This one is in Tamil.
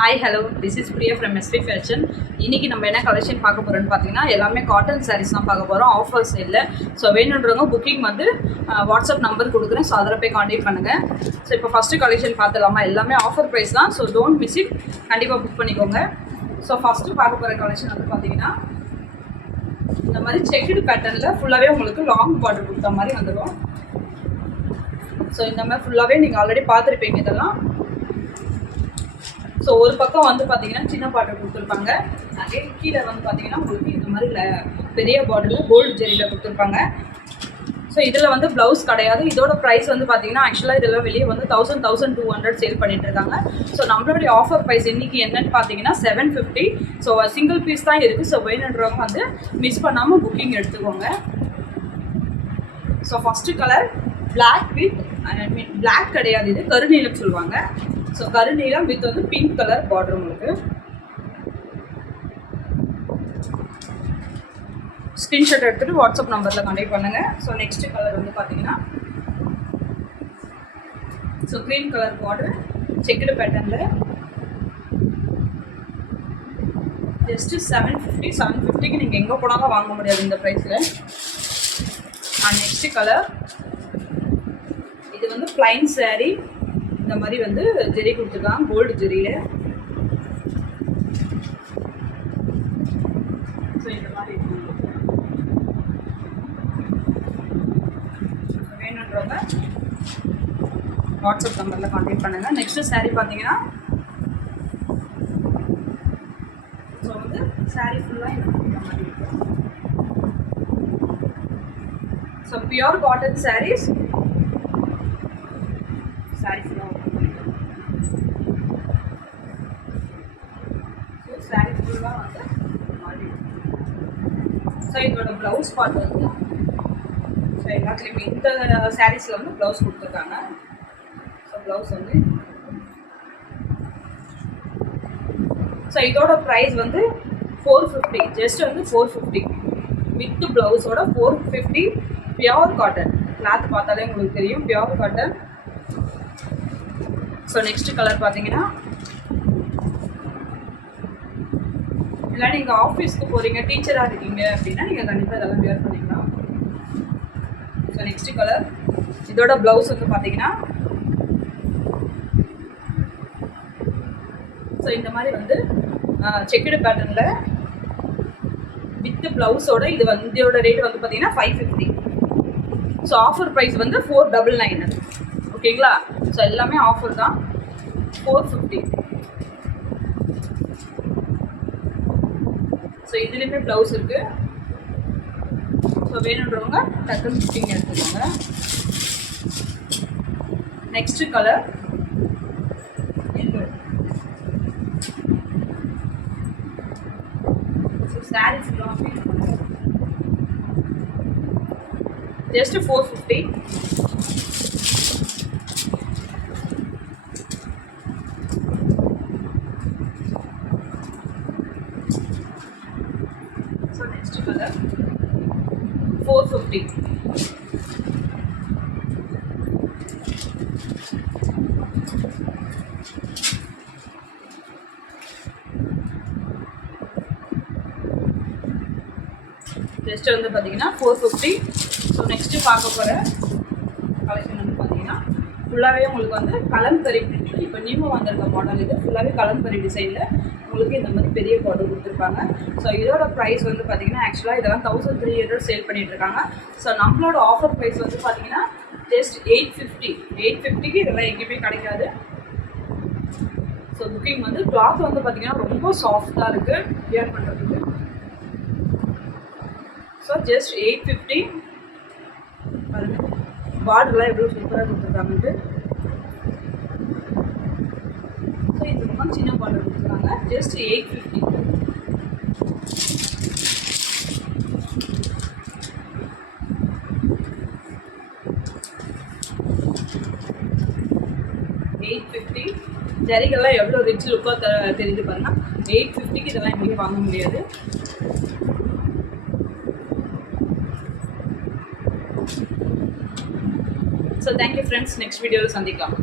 Hi hello this is Priya from SP fashion. இன்றைக்கி நம்ம என்ன கலெக்ஷன் பார்க்க போகிறோன்னு பார்த்தீங்கன்னா எல்லாமே காட்டன் சாரீஸ் தான் பார்க்க போகிறோம் ஆஃபர் சேலில். ஸோ வேணுன்றவங்க புக்கிங் வந்து வாட்ஸ்அப் நம்பர் கொடுக்குறேன். ஸோ அதில் போய் கான்டெக்ட் பண்ணுங்கள். ஸோ இப்போ ஃபஸ்ட்டு கலெக்ஷன் பார்த்துலாமா? எல்லாமே ஆஃபர் ப்ரைஸ் தான். ஸோ டோன்ட் மிஸ் இட், கண்டிப்பாக புக் பண்ணிக்கோங்க. ஸோ ஃபஸ்ட்டு பார்க்க போகிற கலெக்ஷன் வந்து பார்த்தீங்கன்னா இந்த மாதிரி செக்குடு பேட்டர்னில் ஃபுல்லாகவே உங்களுக்கு லாங் பார்டர் கொடுத்த மாதிரி வந்துடும். ஸோ இந்த மாதிரி ஃபுல்லாகவே நீங்கள் ஆல்ரெடி பார்த்துருப்பீங்க இதெல்லாம். ஸோ ஒரு பக்கம் வந்து பார்த்தீங்கன்னா சின்ன பார்டர் கொடுத்துருப்பாங்க. அதே கீழே வந்து பார்த்தீங்கன்னா உங்களுக்கு இந்த மாதிரி பெரிய பார்டரில் கோல்டு ஜெரியில் கொடுத்துருப்பாங்க. ஸோ இதில் வந்து ப்ளவுஸ் கிடையாது. இதோட ப்ரைஸ் வந்து பார்த்தீங்கன்னா ஆக்சுவலாக இதெல்லாம் வெளியே வந்து 1200 சேல் பண்ணிட்டு இருக்காங்க. ஸோ நம்மளுடைய ஆஃபர் ப்ரைஸ் இன்றைக்கி என்னன்னு பார்த்தீங்கன்னா 750. ஸோ சிங்கிள் பீஸ் தான் இருக்குது. ஸோ வேணுன்றவங்க வந்து மிஸ் பண்ணாமல் புக்கிங் எடுத்துக்கோங்க. So first colour black with black கிடையாது, இது கருநீலம் சொல்லுவாங்க. ஸோ கருநீலம் வித் வந்து பிங்க் கலர் பார்டர் உங்களுக்கு. ஸ்க்ரீன்ஷாட் எடுத்துகிட்டு வாட்ஸ்அப் நம்பரில் கான்டெக்ட் பண்ணுங்கள். ஸோ நெக்ஸ்ட் கலர் வந்து பார்த்தீங்கன்னா so green colour border checked பேட்டர்னில் ஜஸ்ட்டு 750க்கு நீங்கள் எங்கே போனாலும் வாங்க முடியாது இந்த ப்ரைஸில். நெக்ஸ்ட் கலர் இது வந்து பிளைன் saree. இந்த மாதிரி வந்து ஜெரி கொடுத்துருக்காங்க கோல்டு ஜெரியில். ஸோ இந்த மாதிரி வேணுன்றவங்க வாட்ஸ்அப் நம்பரில் கான்டெக்ட் பண்ணுங்கள். நெக்ஸ்ட்டு saree பார்த்தீங்கன்னா ஸோ வந்து saree ஃபுல்லாக இந்த மாதிரி இருக்கும். ஸோ பியூர் காட்டன் sarees ஃபுல்லாக ஸோ saree ஃபுல்லாக வந்து மாதிரி. ஸோ இதோட ப்ளவுஸ் பார்ட் வந்து ஸோ எல்லாத்துலேயுமே இந்த சாரீஸில் வந்து ப்ளவுஸ் கொடுத்துருக்காங்க. ஸோ ப்ளவுஸ் வந்து ஸோ இதோட ப்ரைஸ் வந்து 450. ஜஸ்ட் வந்து 450 வித் ப்ளவுஸோட 450. பியூர் காட்டன் கிளாத் பார்த்தாலே உங்களுக்கு தெரியும் pure cotton. So next colour பார்த்தீங்கன்னா இல்லை நீங்கள் ஆஃபீஸ்க்கு போகிறீங்க டீச்சராக இருக்கீங்க அப்படின்னா நீங்கள் கண்டிப்பாக இதெல்லாம் வியர் பண்ணிக்கலாம். ஸோ நெக்ஸ்ட் கலர் இதோட ப்ளவுஸ் வந்து பார்த்தீங்கன்னா ஸோ இந்த மாதிரி வந்து செக்குடு பேட்டர்னில் வித் ப்ளவுஸோட இது வந்து இதோட ரேட் வந்து பார்த்தீங்கன்னா 550. ஸோ ஆஃபர் ப்ரைஸ் வந்து 499. ஓகேங்களா? ஸோ எல்லாமே ஆஃபர் தான். 450. ஸோ இதுலேயுமே ப்ளவுஸ் இருக்குது. ஸோ வேணுன்றவங்க டக்குன்னு புக்கிங் எடுத்துக்கோங்க. Next colour yellow. So sari ஃபுல்லாக just 450. So next colour 450. Just வந்து பார்த்தீங்கன்னா 450. ஸோ நெக்ஸ்ட்டு பார்க்க போகிற கலெக்ஷன் வந்து பார்த்தீங்கன்னா ஃபுல்லாகவே உங்களுக்கு வந்து கலம்கரி பிரிண்ட். இப்போ நியூவாக வந்திருக்க மாடல் இது ஃபுல்லாகவே கலம்கரி டிசைனில் உங்களுக்கு இந்த மாதிரி பெரிய பார்டர் கொடுத்துருப்பாங்க. ஸோ இதோட ப்ரைஸ் வந்து பார்த்தீங்கன்னா ஆக்சுவலாக இதெல்லாம் 1300 சேல் பண்ணிகிட்ருக்காங்க. ஸோ நம்மளோட ஆஃபர் ப்ரைஸ் வந்து பார்த்தீங்கன்னா ஜஸ்ட் 850. 850க்கு இதெல்லாம் எங்கேயுமே கிடைக்காது. ஸோ புக்கிங் வந்து கிளாத் வந்து பார்த்தீங்கன்னா ரொம்ப சாஃப்டாக இருக்குது வியர் பண்ணுறதுக்கு. So just 850. பாருங்கள் பார்டர்லாம் எவ்வளோ சூப்பராக கொடுத்துருக்காங்கன்ட்டு. ஸோ இந்த பக்கம் சின்ன பார்டர் கொடுத்துருக்காங்க. ஜஸ்ட் 850. ஜரிகெல்லாம் எவ்வளோ ரிச் லுக்காக தெரிஞ்சு பாருங்கள். 850க்கு இதெல்லாம் எங்கேயும் வாங்க முடியாது. So thank you friends. நெக்ஸ்ட் வீடியோவில் சந்திக்கலாம்.